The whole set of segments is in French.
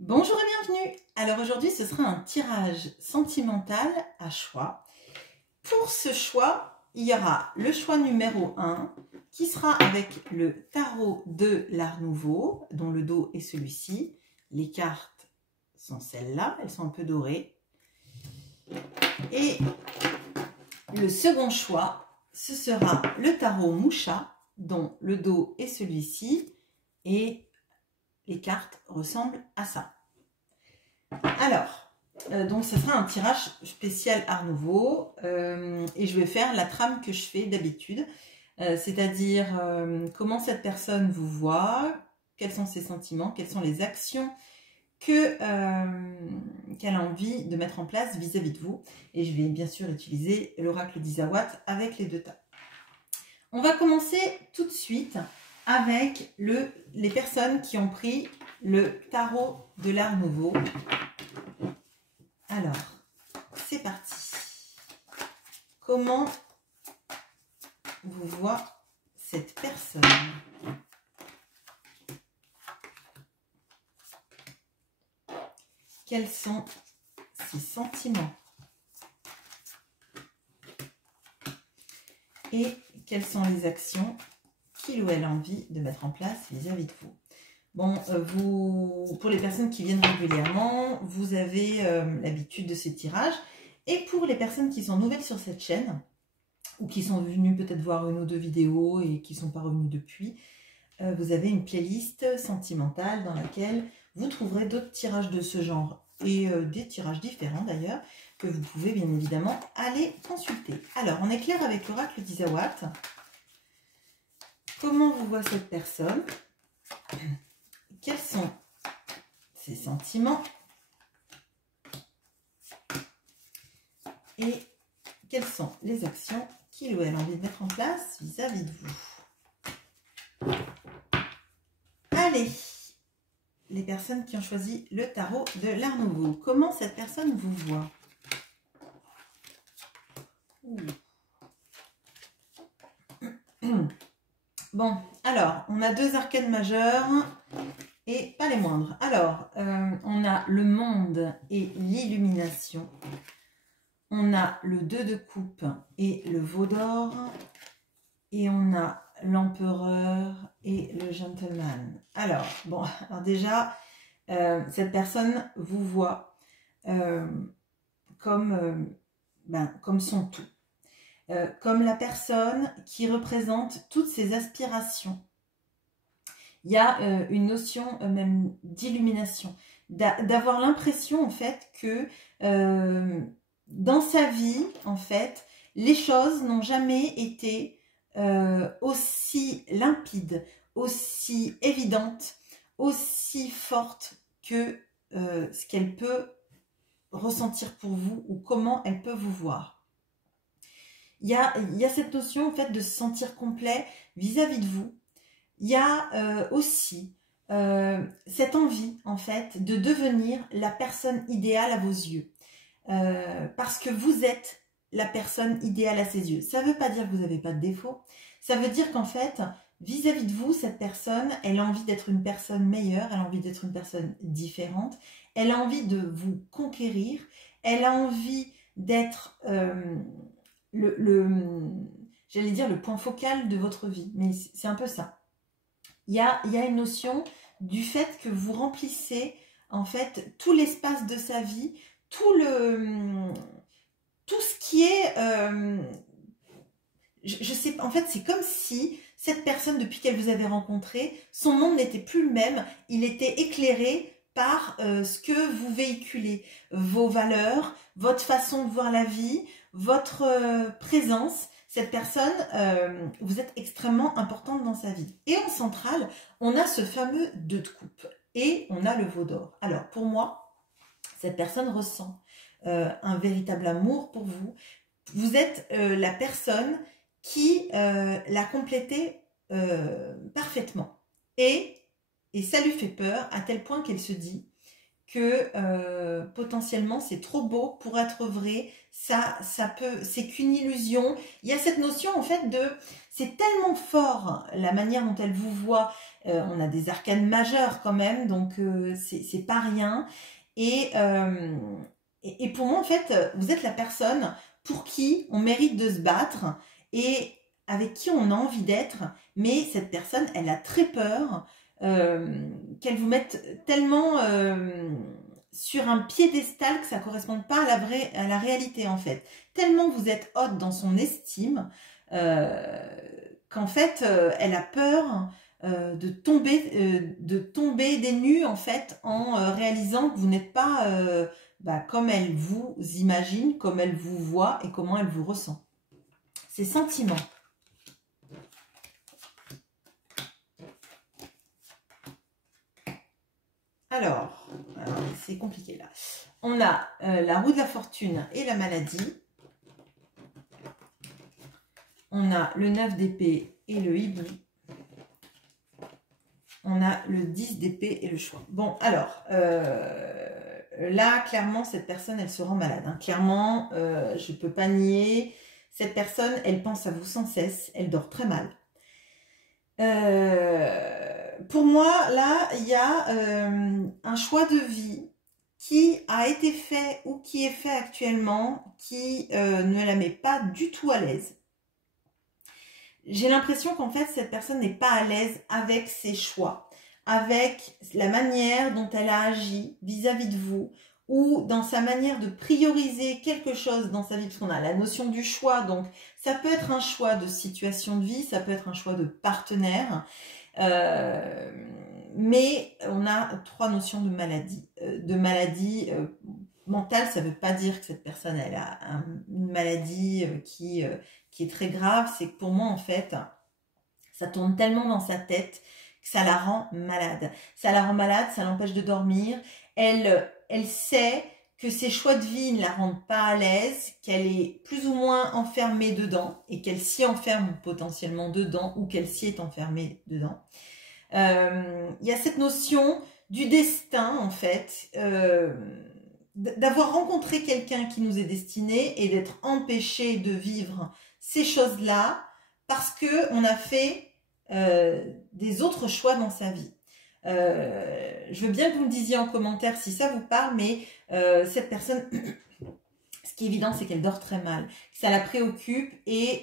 Bonjour et bienvenue. Alors aujourd'hui ce sera un tirage sentimental à choix. Pour ce choix, il y aura le choix numéro 1 qui sera avec le tarot de l'Art Nouveau dont le dos est celui-ci. Les cartes sont celles-là, elles sont un peu dorées. Et le second choix, ce sera le tarot Moucha dont le dos est celui-ci et les cartes ressemblent à ça. Alors, donc ça sera un tirage spécial Art Nouveau et je vais faire la trame que je fais d'habitude, c'est-à-dire comment cette personne vous voit, quels sont ses sentiments, quelles sont les actions qu'elle a envie de mettre en place vis-à-vis de vous. Et je vais bien sûr utiliser l'oracle d'Isawat avec les deux tas. On va commencer tout de suite avec les personnes qui ont pris le tarot de l'Art Nouveau. Alors, c'est parti. Comment vous voit cette personne? Quels sont ses sentiments? Et quelles sont les actions qu'il ou elle a envie de mettre en place vis-à-vis de vous? Bon, pour les personnes qui viennent régulièrement, vous avez l'habitude de ces tirages. Et pour les personnes qui sont nouvelles sur cette chaîne, ou qui sont venues peut-être voir une ou deux vidéos et qui ne sont pas revenues depuis, vous avez une playlist sentimentale dans laquelle vous trouverez d'autres tirages de ce genre et des tirages différents d'ailleurs, que vous pouvez bien évidemment aller consulter. Alors, on est clair avec l'oracle d'Isawat. Comment vous voit cette personne? Quels sont ses sentiments? Et quelles sont les actions qu'il ou elle a envie de mettre en place vis-à-vis de vous? Allez, les personnes qui ont choisi le tarot de l'Art Nouveau, comment cette personne vous voit? Bon, alors, on a deux arcanes majeures et pas les moindres. Alors, on a le monde et l'illumination. On a le 2 de coupe et le veau d'or. Et on a l'empereur et le gentleman. Alors, bon, alors déjà, cette personne vous voit comme son tout. Comme la personne qui représente toutes ses aspirations. Il y a une notion même d'illumination, d'avoir l'impression en fait que dans sa vie, en fait, les choses n'ont jamais été aussi limpides, aussi évidentes, aussi fortes que ce qu'elle peut ressentir pour vous ou comment elle peut vous voir. Il y a cette notion en fait de se sentir complet vis-à-vis de vous. Il y a aussi cette envie en fait de devenir la personne idéale à vos yeux. Parce que vous êtes la personne idéale à ses yeux. Ça ne veut pas dire que vous n'avez pas de défaut. Ça veut dire qu'en fait, vis-à-vis de vous, cette personne, elle a envie d'être une personne meilleure, elle a envie d'être une personne différente, elle a envie de vous conquérir, elle a envie d'être j'allais dire le point focal de votre vie, mais c'est un peu ça. Il y a une notion du fait que vous remplissez en fait tout l'espace de sa vie, tout ce qui est je sais, en fait c'est comme si cette personne, depuis qu'elle vous avait rencontré, son monde n'était plus le même, il était éclairé par ce que vous véhiculez, vos valeurs, votre façon de voir la vie, votre présence. Cette personne, vous êtes extrêmement importante dans sa vie. Et en centrale, on a ce fameux 2 de coupe et on a le veau d'or. Alors pour moi, cette personne ressent un véritable amour pour vous. Vous êtes la personne qui l'a complété parfaitement. Et ça lui fait peur à tel point qu'elle se dit que potentiellement c'est trop beau pour être vrai, c'est qu'une illusion. Il y a cette notion en fait de, c'est tellement fort la manière dont elle vous voit. On a des arcanes majeures quand même, donc c'est pas rien. Et pour moi en fait, vous êtes la personne pour qui on mérite de se battre et avec qui on a envie d'être, mais cette personne, elle a très peur qu'elle vous mette tellement sur un piédestal que ça ne corresponde pas à la réalité en fait. Tellement vous êtes haute dans son estime qu'en fait, elle a peur de tomber des nues en fait en réalisant que vous n'êtes pas comme elle vous imagine, comme elle vous voit et comment elle vous ressent. Ses sentiments. Alors c'est compliqué là. On a la roue de la fortune et la maladie. On a le 9 d'épée et le hibou. On a le 10 d'épée et le choix. Bon, alors, là, clairement, cette personne, elle se rend malade. Hein. Clairement, je ne peux pas nier. Cette personne, elle pense à vous sans cesse. Elle dort très mal. Pour moi, là, il y a un choix de vie qui a été fait ou qui est fait actuellement, qui ne la met pas du tout à l'aise. J'ai l'impression qu'en fait, cette personne n'est pas à l'aise avec ses choix, avec la manière dont elle a agi vis-à-vis de vous, ou dans sa manière de prioriser quelque chose dans sa vie, parce qu'on a la notion du choix, donc ça peut être un choix de situation de vie, ça peut être un choix de partenaire, mais on a 3 notions de maladie. Mentale, ça ne veut pas dire que cette personne elle a une maladie qui est très grave, c'est que pour moi en fait, ça tourne tellement dans sa tête que ça la rend malade. Ça la rend malade, ça l'empêche de dormir. Elle sait que ses choix de vie ne la rendent pas à l'aise, qu'elle est plus ou moins enfermée dedans et qu'elle s'y enferme potentiellement dedans ou qu'elle s'y est enfermée dedans. Il y a cette notion du destin en fait, d'avoir rencontré quelqu'un qui nous est destiné et d'être empêché de vivre ces choses-là parce qu'on a fait des autres choix dans sa vie. Je veux bien que vous me disiez en commentaire si ça vous parle, mais cette personne, ce qui est évident, c'est qu'elle dort très mal, que ça la préoccupe et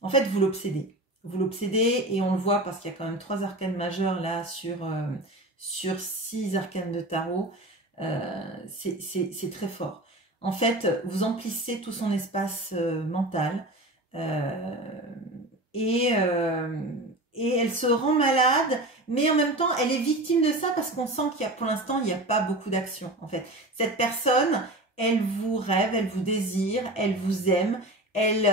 en fait, vous l'obsédez. Vous l'obsédez et on le voit parce qu'il y a quand même 3 arcanes majeures là sur 6 arcanes de tarot. C'est très fort. En fait, vous emplissez tout son espace mental et elle se rend malade, mais en même temps, elle est victime de ça parce qu'on sent qu'il y a, pour l'instant, il n'y a pas beaucoup d'action. En fait, cette personne, elle vous rêve, elle vous désire, elle vous aime, elle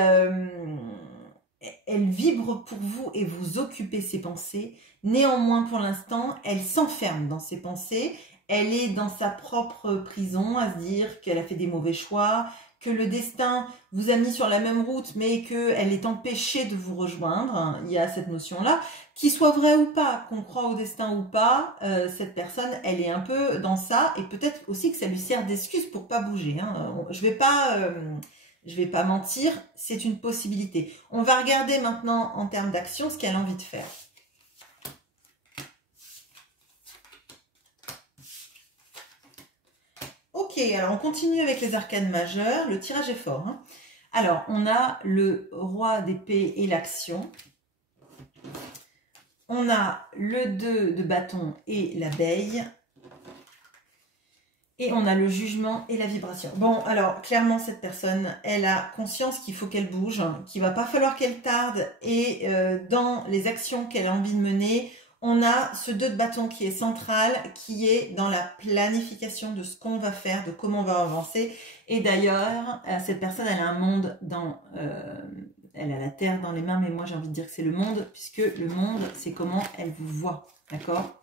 vibre pour vous et vous occupez ses pensées. Néanmoins, pour l'instant, elle s'enferme dans ses pensées. Elle est dans sa propre prison à se dire qu'elle a fait des mauvais choix, que le destin vous a mis sur la même route, mais qu'elle est empêchée de vous rejoindre. Il y a cette notion-là. Qu'il soit vrai ou pas, qu'on croit au destin ou pas, cette personne, elle est un peu dans ça. Et peut-être aussi que ça lui sert d'excuse pour pas bouger. Hein. Je vais pas mentir, c'est une possibilité. On va regarder maintenant en termes d'action ce qu'elle a envie de faire. Ok, alors on continue avec les arcanes majeures. Le tirage est fort. Hein. Alors, on a le roi d'épée et l'action. On a le 2 de bâton et l'abeille. Et on a le jugement et la vibration. Bon, alors, clairement, cette personne, elle a conscience qu'il faut qu'elle bouge, qu'il va pas falloir qu'elle tarde. Et dans les actions qu'elle a envie de mener, on a ce 2 de bâton qui est central, qui est dans la planification de ce qu'on va faire, de comment on va avancer. Et d'ailleurs, cette personne, elle a un monde dans... elle a la terre dans les mains, mais moi j'ai envie de dire que c'est le monde, puisque le monde, c'est comment elle vous voit, d'accord?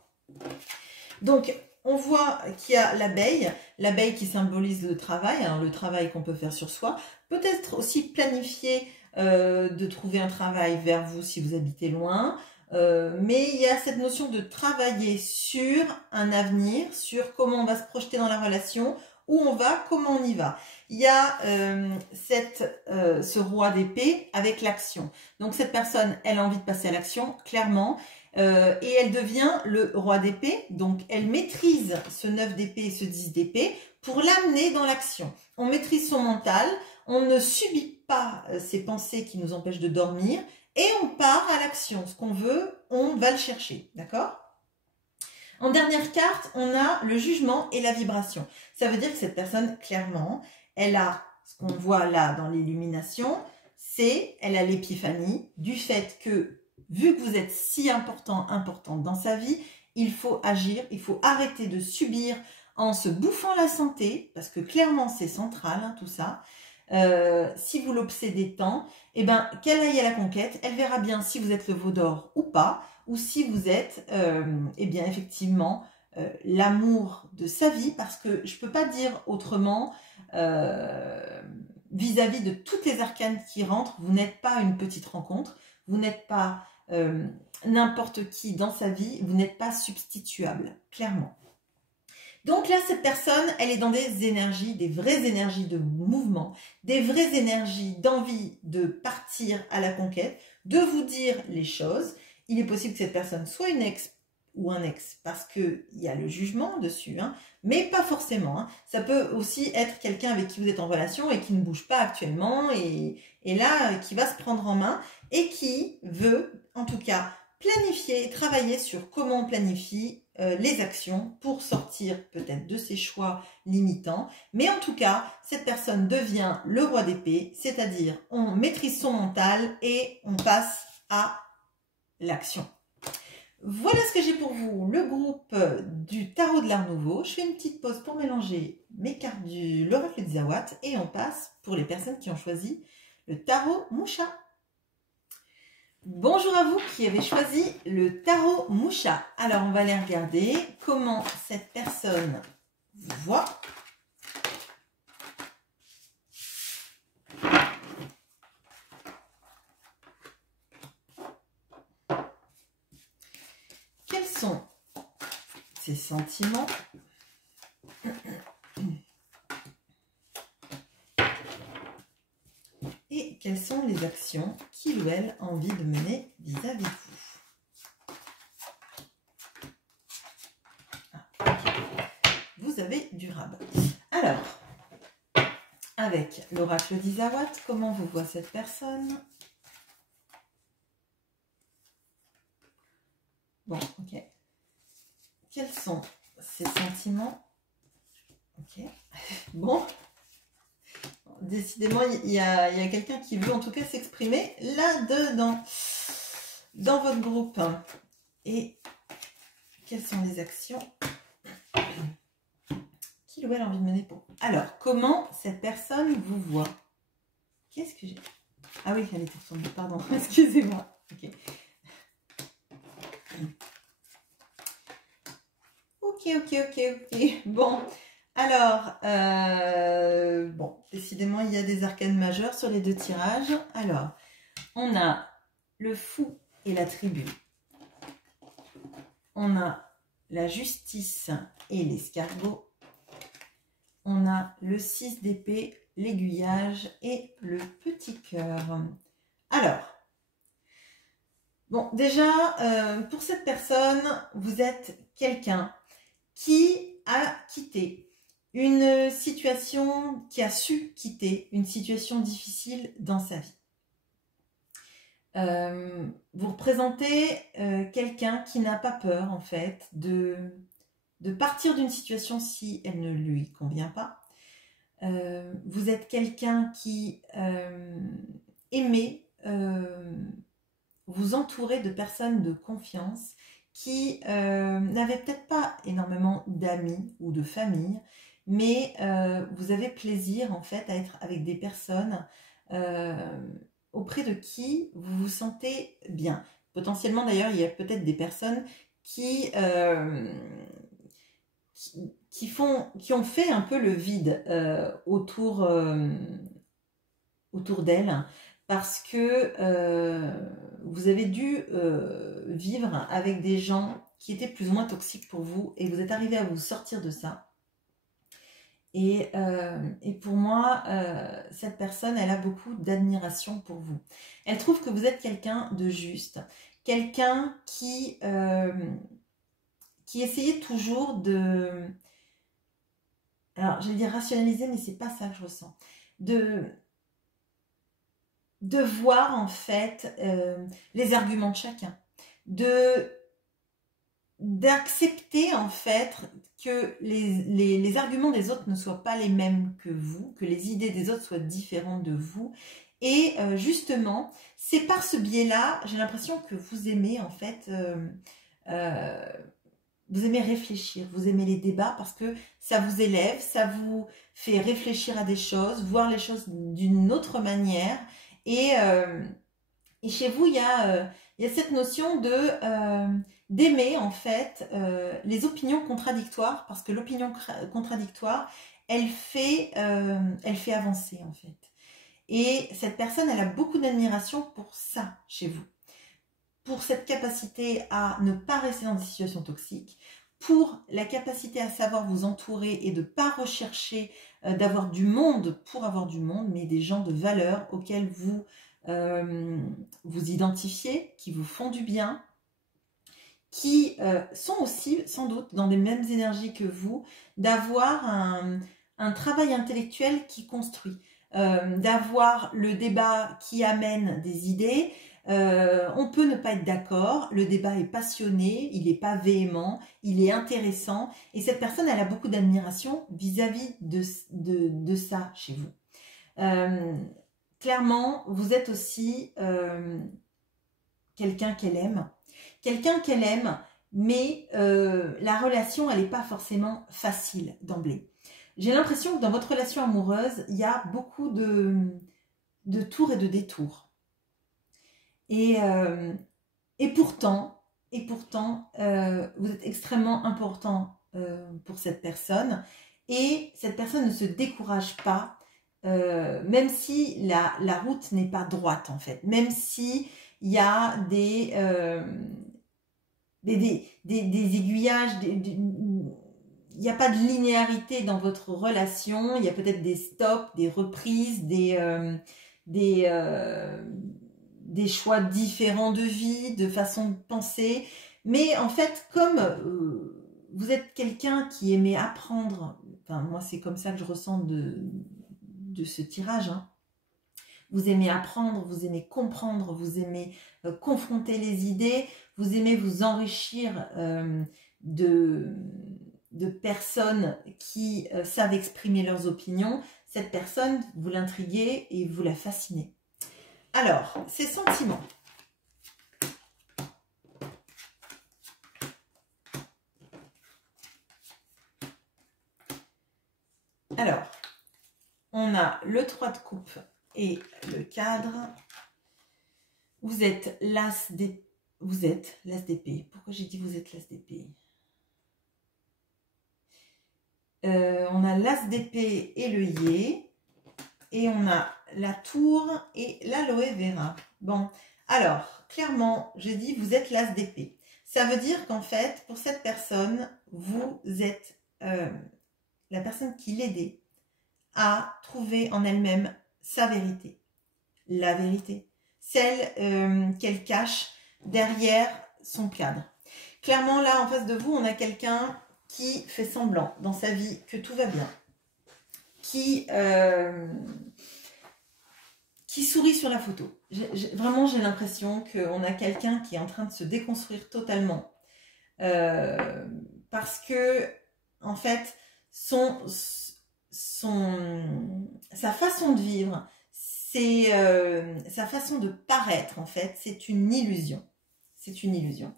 Donc, on voit qu'il y a l'abeille qui symbolise le travail, hein, le travail qu'on peut faire sur soi, peut-être aussi planifier de trouver un travail vers vous si vous habitez loin, mais il y a cette notion de travailler sur un avenir, sur comment on va se projeter dans la relation, où on va, comment on y va. Il y a ce roi d'épée avec l'action. Donc cette personne, elle a envie de passer à l'action, clairement, et elle devient le roi d'épée. Donc elle maîtrise ce 9 d'épée et ce 10 d'épée pour l'amener dans l'action. On maîtrise son mental, on ne subit pas ces pensées qui nous empêchent de dormir, et on part à l'action. Ce qu'on veut, on va le chercher, d'accord ? En dernière carte, on a le jugement et la vibration. Ça veut dire que cette personne, clairement, elle a, ce qu'on voit là dans l'illumination, elle a l'épiphanie du fait que, vu que vous êtes si importante dans sa vie, il faut agir, il faut arrêter de subir en se bouffant la santé, parce que clairement c'est central, hein, tout ça. Si vous l'obsédez tant, eh ben, qu'elle aille à la conquête, elle verra bien si vous êtes le veau d'or ou pas, ou si vous êtes, eh bien, effectivement, l'amour de sa vie, parce que je ne peux pas dire autrement, vis-à-vis de toutes les arcanes qui rentrent, vous n'êtes pas une petite rencontre, vous n'êtes pas n'importe qui dans sa vie, vous n'êtes pas substituable, clairement. Donc là, cette personne, elle est dans des énergies, des vraies énergies de mouvement, des vraies énergies d'envie de partir à la conquête, de vous dire les choses. Il est possible que cette personne soit une ex ou un ex parce qu'il y a le jugement dessus, hein, mais pas forcément. Hein. Ça peut aussi être quelqu'un avec qui vous êtes en relation et qui ne bouge pas actuellement et là, qui va se prendre en main et qui veut, en tout cas, planifier et travailler sur comment on planifie les actions pour sortir peut-être de ces choix limitants. Mais en tout cas, cette personne devient le roi d'épée, c'est-à-dire on maîtrise son mental et on passe à l'action. Voilà ce que j'ai pour vous, le groupe du tarot de l'Art Nouveau. Je fais une petite pause pour mélanger mes cartes de l'oracle d'Isawat et on passe pour les personnes qui ont choisi le tarot Musha. Bonjour à vous qui avez choisi le tarot Musha. Alors, on va aller regarder comment cette personne vous voit. Quels sont ses sentiments ? Et quelles sont les actions qu'il ou elle a envie de mener vis-à-vis de vous. Ah, okay. Vous avez du rab. Alors, avec l'oracle d'Isawat, comment vous voit cette personne? Bon, ok. Quels sont ses sentiments? Ok. Bon. Décidément, il y a quelqu'un qui veut en tout cas s'exprimer là-dedans, dans votre groupe. Et quelles sont les actions qu'il ou elle a envie de mener pour vous? Alors, comment cette personne vous voit? Qu'est-ce que j'ai? Ah oui, elle était retournée, pardon, excusez-moi. Ok. Ok. Bon. Alors, bon, décidément, il y a des arcanes majeures sur les deux tirages. Alors, on a le fou et la tribu. On a la justice et l'escargot. On a le 6 d'épée, l'aiguillage et le petit cœur. Alors, bon, déjà, pour cette personne, vous êtes quelqu'un qui a quitté une situation, qui a su quitter une situation difficile dans sa vie. Vous représentez quelqu'un qui n'a pas peur, en fait, de partir d'une situation si elle ne lui convient pas. Vous êtes quelqu'un qui aimait vous entourer de personnes de confiance qui n'avaient peut-être pas énormément d'amis ou de famille, mais vous avez plaisir en fait à être avec des personnes auprès de qui vous vous sentez bien. Potentiellement d'ailleurs, il y a peut-être des personnes qui ont fait un peu le vide autour d'elles, parce que vous avez dû vivre avec des gens qui étaient plus ou moins toxiques pour vous et vous êtes arrivé à vous sortir de ça. Et pour moi, cette personne, elle a beaucoup d'admiration pour vous. Elle trouve que vous êtes quelqu'un de juste, quelqu'un qui essayait toujours de... Alors, je vais dire rationaliser, mais c'est pas ça que je ressens. De voir, en fait, les arguments de chacun. D'accepter, en fait, que les arguments des autres ne soient pas les mêmes que vous, que les idées des autres soient différentes de vous. Et justement, c'est par ce biais-là, j'ai l'impression que vous aimez, en fait... vous aimez réfléchir, vous aimez les débats parce que ça vous élève, ça vous fait réfléchir à des choses, voir les choses d'une autre manière. Et chez vous, il y a cette notion d'aimer en fait les opinions contradictoires parce que l'opinion contradictoire, elle fait avancer en fait. Et cette personne, elle a beaucoup d'admiration pour ça chez vous. Pour cette capacité à ne pas rester dans des situations toxiques, pour la capacité à savoir vous entourer et de ne pas rechercher d'avoir du monde pour avoir du monde, mais des gens de valeur auxquels vous vous identifiez, qui vous font du bien, qui sont aussi sans doute dans les mêmes énergies que vous, d'avoir un travail intellectuel qui construit, d'avoir le débat qui amène des idées. On peut ne pas être d'accord, le débat est passionné, il n'est pas véhément, il est intéressant et cette personne, elle a beaucoup d'admiration vis-à-vis de ça chez vous. Clairement, vous êtes aussi quelqu'un qu'elle aime, mais la relation, elle n'est pas forcément facile d'emblée. J'ai l'impression que dans votre relation amoureuse, il y a beaucoup de tours et de détours. Et pourtant, vous êtes extrêmement important pour cette personne. Et cette personne ne se décourage pas, même si la route n'est pas droite en fait. Même si il y a des aiguillages, il n'y a pas de linéarité dans votre relation. Il y a peut-être des stops, des reprises, des choix différents de vie, de façon de penser. Mais en fait, comme vous êtes quelqu'un qui aimait apprendre, enfin moi c'est comme ça que je ressens de ce tirage, hein. Vous aimez apprendre, vous aimez comprendre, vous aimez confronter les idées, vous aimez vous enrichir de personnes qui savent exprimer leurs opinions. Cette personne, vous l'intriguez et vous la fascinez. Alors, ces sentiments. Alors, on a le 3 de coupe et le cadre. Vous êtes l'as d'épée. Vous êtes l'as d'épée. Pourquoi j'ai dit vous êtes l'as d'épée? On a l'as d'épée et le yé. Et on a la tour et l'aloe vera. Bon, alors, clairement, j'ai dit vous êtes l'as d'épée. Ça veut dire qu'en fait, pour cette personne, vous êtes la personne qui l'aidait à trouver en elle-même sa vérité. La vérité. Celle qu'elle cache derrière son cadre. Clairement, là, en face de vous, on a quelqu'un qui fait semblant dans sa vie que tout va bien. Qui sourit sur la photo. Vraiment, j'ai l'impression qu'on a quelqu'un qui est en train de se déconstruire totalement. Parce que, en fait, sa façon de vivre, sa façon de paraître, en fait, c'est une illusion. C'est une illusion.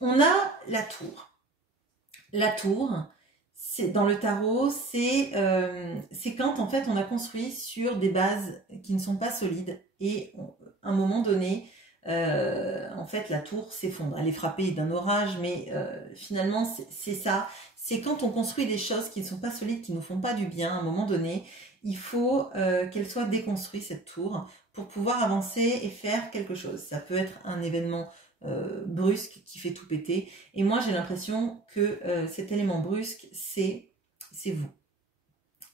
On a la tour. La tour, dans le tarot, c'est quand en fait on a construit sur des bases qui ne sont pas solides et à un moment donné, en fait la tour s'effondre. Elle est frappée d'un orage, mais finalement c'est ça. C'est quand on construit des choses qui ne sont pas solides, qui ne nous font pas du bien, à un moment donné, il faut qu'elle soit déconstruite cette tour pour pouvoir avancer et faire quelque chose. Ça peut être un événement brusque qui fait tout péter. Et moi, j'ai l'impression que cet élément brusque, c'est vous.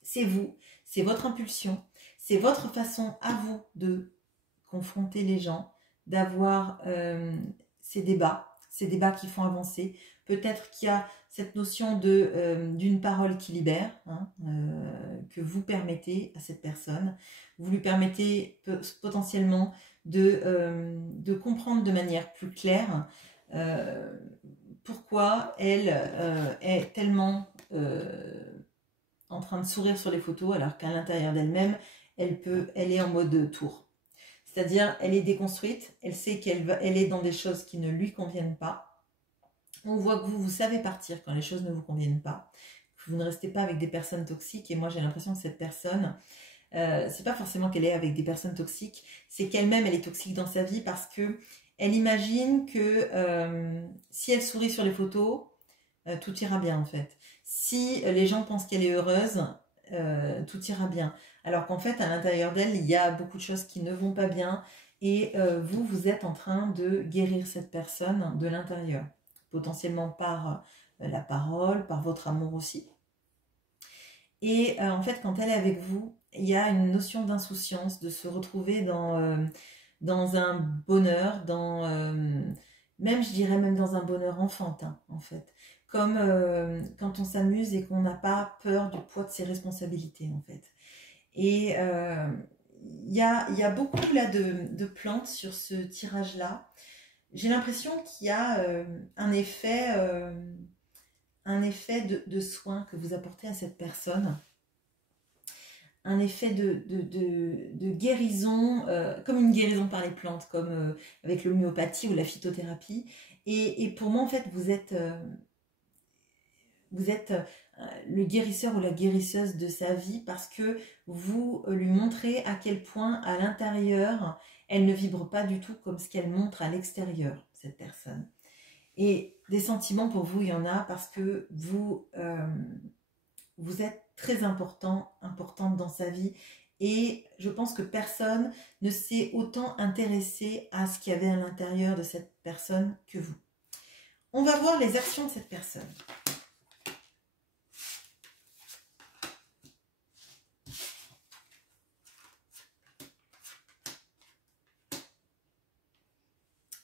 C'est vous, c'est votre impulsion, c'est votre façon à vous de confronter les gens, d'avoir ces débats qui font avancer. Peut-être qu'il y a cette notion d'une parole qui libère, hein, que vous permettez à cette personne. Vous lui permettez potentiellement de comprendre de manière plus claire pourquoi elle est tellement en train de sourire sur les photos alors qu'à l'intérieur d'elle-même, elle est en mode tour. C'est-à-dire, elle est déconstruite, elle sait elle est dans des choses qui ne lui conviennent pas. On voit que vous savez partir quand les choses ne vous conviennent pas, que vous ne restez pas avec des personnes toxiques. Et moi, j'ai l'impression que cette personne, c'est pas forcément qu'elle est avec des personnes toxiques, c'est qu'elle-même, elle est toxique dans sa vie parce que elle imagine que si elle sourit sur les photos, tout ira bien en fait. Si les gens pensent qu'elle est heureuse, tout ira bien. Alors qu'en fait, à l'intérieur d'elle, il y a beaucoup de choses qui ne vont pas bien et vous êtes en train de guérir cette personne de l'intérieur. Potentiellement par la parole, par votre amour aussi. Et en fait, quand elle est avec vous, il y a une notion d'insouciance, de se retrouver dans un bonheur, même, je dirais même dans un bonheur enfantin, en fait. Comme quand on s'amuse et qu'on n'a pas peur du poids de ses responsabilités, en fait. Et il y a beaucoup là de plantes sur ce tirage-là. J'ai l'impression qu'il y a un effet de soin que vous apportez à cette personne. Un effet de guérison, comme une guérison par les plantes, comme avec l'homéopathie ou la phytothérapie. Et pour moi, en fait, vous êtes le guérisseur ou la guérisseuse de sa vie parce que vous lui montrez à quel point, à l'intérieur, elle ne vibre pas du tout comme ce qu'elle montre à l'extérieur, cette personne. Et des sentiments, pour vous, il y en a parce que vous êtes très importante dans sa vie et je pense que personne ne s'est autant intéressé à ce qu'il y avait à l'intérieur de cette personne que vous. On va voir les actions de cette personne.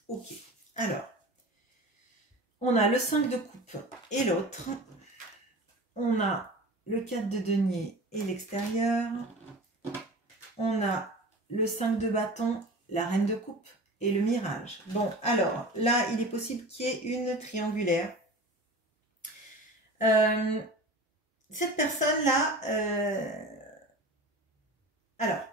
Ok, alors, on a le 5 de coupe et l'autre. On a le 4 de denier et l'extérieur. On a le 5 de bâton, la reine de coupe et le mirage. Bon, alors, là, il est possible qu'il y ait une triangulaire. Cette personne-là, alors,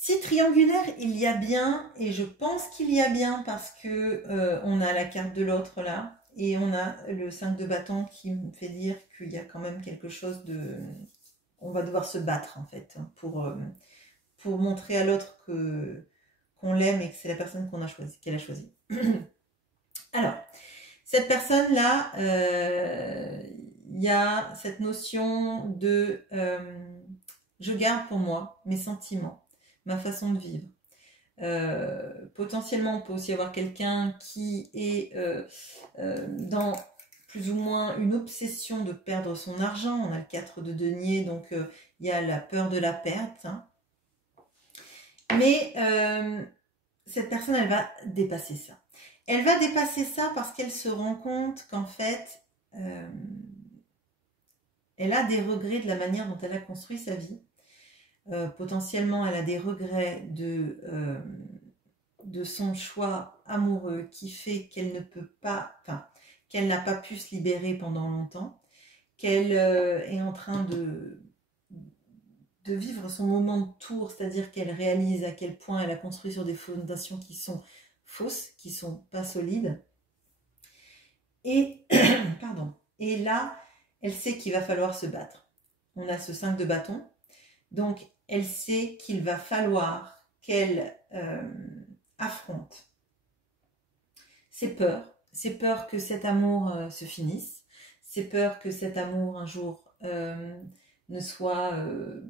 si triangulaire, il y a bien, et je pense qu'il y a bien parce que on a la carte de l'autre là, et on a le 5 de bâton qui me fait dire qu'il y a quand même quelque chose de... On va devoir se battre en fait pour montrer à l'autre qu'on l'aime et que c'est la personne qu'elle a choisie. Alors, cette personne-là, il y a cette notion de je garde pour moi mes sentiments, ma façon de vivre. Potentiellement, on peut aussi avoir quelqu'un qui est dans plus ou moins une obsession de perdre son argent. On a le 4 de denier, donc il y a la peur de la perte. Hein. Mais cette personne, elle va dépasser ça. Elle va dépasser ça parce qu'elle se rend compte qu'en fait, elle a des regrets de la manière dont elle a construit sa vie. Potentiellement, elle a des regrets de son choix amoureux qui fait qu'elle ne peut pas, qu'elle n'a pas pu se libérer pendant longtemps, qu'elle est en train de vivre son moment de tour, c'est-à-dire qu'elle réalise à quel point elle a construit sur des fondations qui sont fausses, qui sont pas solides. Et, pardon, et là, elle sait qu'il va falloir se battre. On a ce 5 de bâton, donc elle sait qu'il va falloir qu'elle affronte ses peurs que cet amour se finisse, ses peurs que cet amour un jour ne soit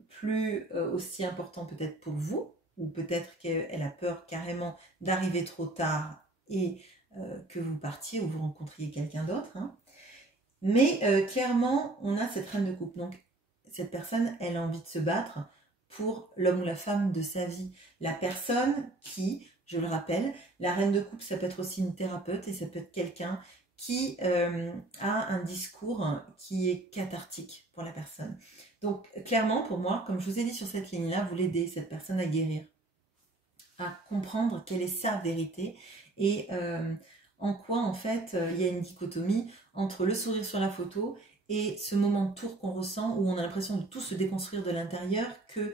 plus aussi important peut-être pour vous, ou peut-être qu'elle a peur carrément d'arriver trop tard et que vous partiez ou vous rencontriez quelqu'un d'autre. Hein. Mais clairement, on a cette reine de coupe. Donc, cette personne, elle a envie de se battre pour l'homme ou la femme de sa vie. La personne qui, je le rappelle, la reine de coupe, ça peut être aussi une thérapeute et ça peut être quelqu'un qui a un discours qui est cathartique pour la personne. Donc, clairement, pour moi, comme je vous ai dit sur cette ligne-là, vous l'aidez, cette personne, à guérir, à comprendre quelle est sa vérité et en quoi, en fait, il y a une dichotomie entre le sourire sur la photo et ce moment de tour qu'on ressent où on a l'impression de tout se déconstruire de l'intérieur, que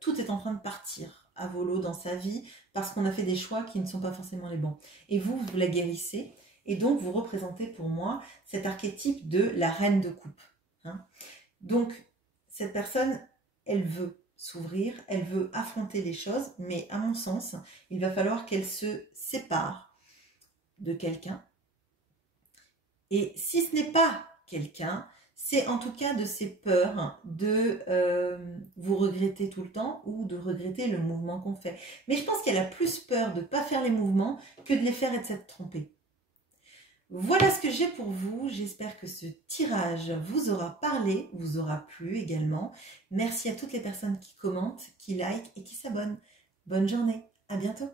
tout est en train de partir à volo dans sa vie parce qu'on a fait des choix qui ne sont pas forcément les bons. Et vous, vous la guérissez et donc vous représentez pour moi cet archétype de la reine de coupe. Hein. Donc, cette personne, elle veut s'ouvrir, elle veut affronter les choses, mais à mon sens, il va falloir qu'elle se sépare de quelqu'un. Et si ce n'est pas quelqu'un, c'est en tout cas de ses peurs de vous regretter tout le temps ou de regretter le mouvement qu'on fait. Mais je pense qu'elle a plus peur de ne pas faire les mouvements que de les faire et de s'être trompée. Voilà ce que j'ai pour vous. J'espère que ce tirage vous aura parlé, vous aura plu également. Merci à toutes les personnes qui commentent, qui likent et qui s'abonnent. Bonne journée, à bientôt.